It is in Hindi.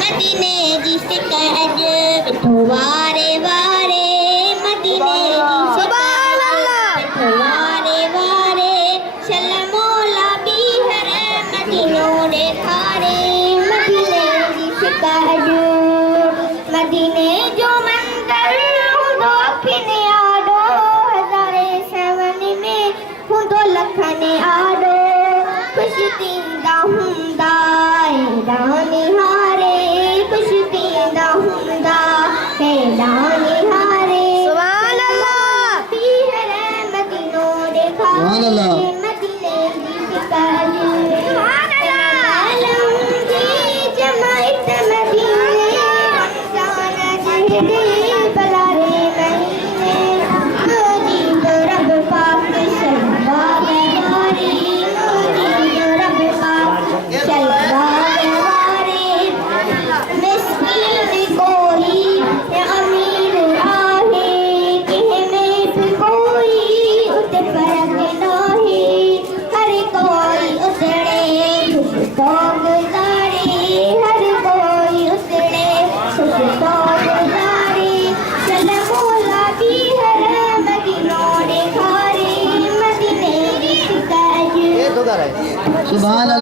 मदीने जिसे कह वारे वारे मदीने सुभान अल्लाह वारे वारे चल मौला भी हरे मदीनों रे थारे मदीने जिसे कह मदीने जो मंदिर हुंदो किने आडो हजारे सेवन में हुंदो लखने आडो खुश थींदा हुंदा दानी हारे खुश थींदा हुंदा हे दानी हारे सुभान अल्लाह भी हरे मदीनों रे सुभान अल्लाह। मदीने की फिकर सुभान अल्लाह लंगी जमात मदीने जाना जिहदे बलारे महीने मोदी तो रब पाक शलवाए वारी मोदी तो रब पाक शलवाए वारी मिस्कीन कोई या अमीर आहे किहे में भी कोई उते फर्क नाही हर कोई उतरे खुश तो गुजारे हर कोई उतरे खुश तो गुजारे चल मौला भी हर मदीनों रे खारे मदीने की फिकर सुभान अल्लाह।